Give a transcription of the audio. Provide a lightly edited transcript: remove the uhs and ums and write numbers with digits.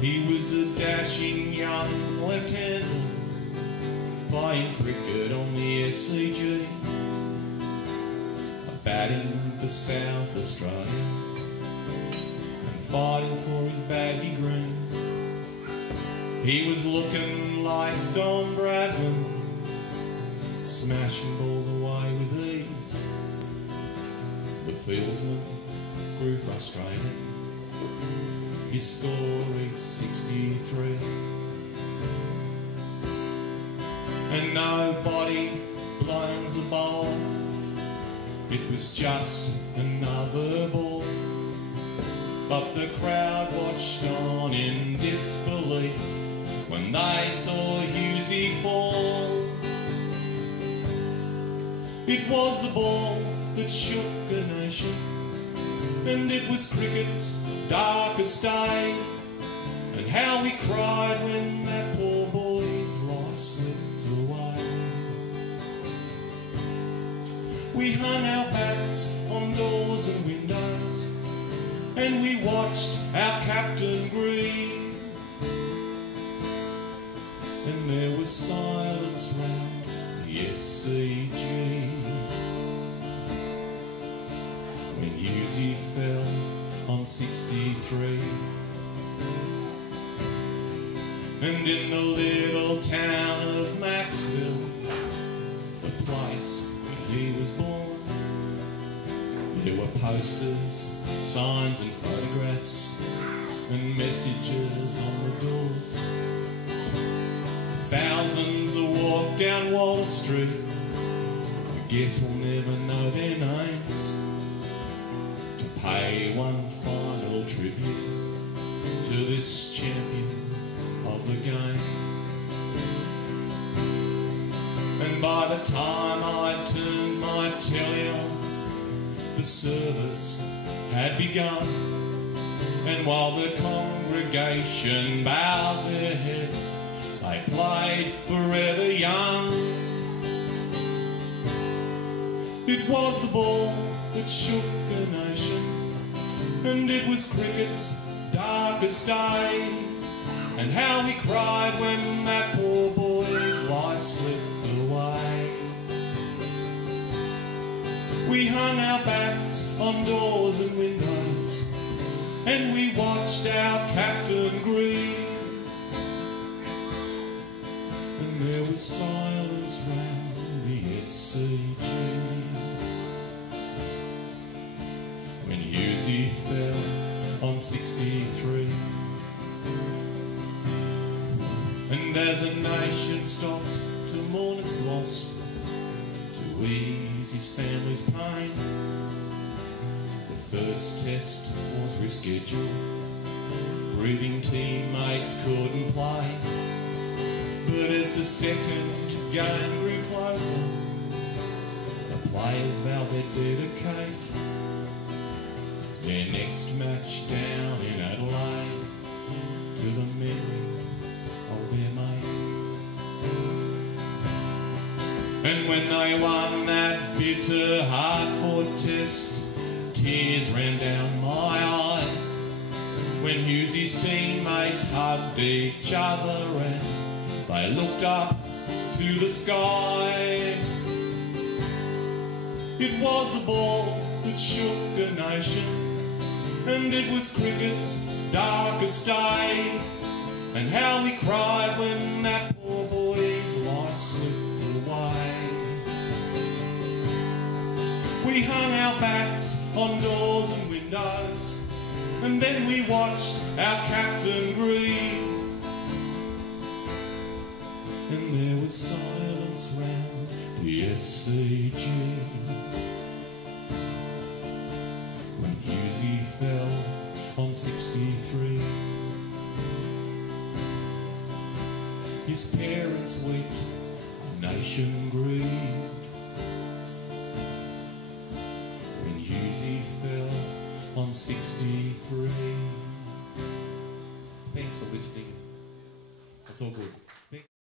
He was a dashing young left-hander playing cricket on the SCG, batting for South Australia and fighting for his baggy green. He was looking like Don Bradman, smashing balls away with ease. The fieldsman grew frustrated. His score reached 63, and nobody blames the bowler. It was just another ball, but the crowd watched on in disbelief when they saw Hughesy fall. It was the ball that shook a nation, and it was cricket's darkest day. And how we cried when that poor boy's life slipped away. We hung our bats on doors and windows, and we watched our captain grieve. And there was silence round the SCG when Hughesy fell on 63. And in the little town of Maxville, the place where he was born, there were posters, signs and photographs and messages on the doors. Thousands will walk down Wall Street, I guess we'll never know their names, to pay one final tribute to this champion of the game. And by the time I turned my telly on, the service had begun, and while the congregation bowed their heads, they played Forever Young. It was the ball that shook a nation, and it was cricket's darkest day. And how we cried when that poor boy's life slipped away. We hung our bats on doors and windows, and we watched our captain grieve. And there was silence round the SCG when Hughesy fell on 63. And as a nation stopped to mourn its loss, to ease his family's pain, the first test was rescheduled. Breathing teammates couldn't play, but as the second game grew closer, the players vowed they'd dedicate their next match down in Adelaide to the memory of their mate. And when they won that bitter hard-fought test, tears ran down my eyes when Hughesy's teammates hugged each other and they looked up to the sky. It was the ball that shook a nation, and it was cricket's darkest day. And how we cried when that poor boy's life slipped away. We hung our bats on doors and windows, and then we watched our captain grieve. And there was silence round the SCG when Hughesy fell on 63. His parents wept, a nation grieved when Hughesy fell on 63. Thanks for listening. That's all good.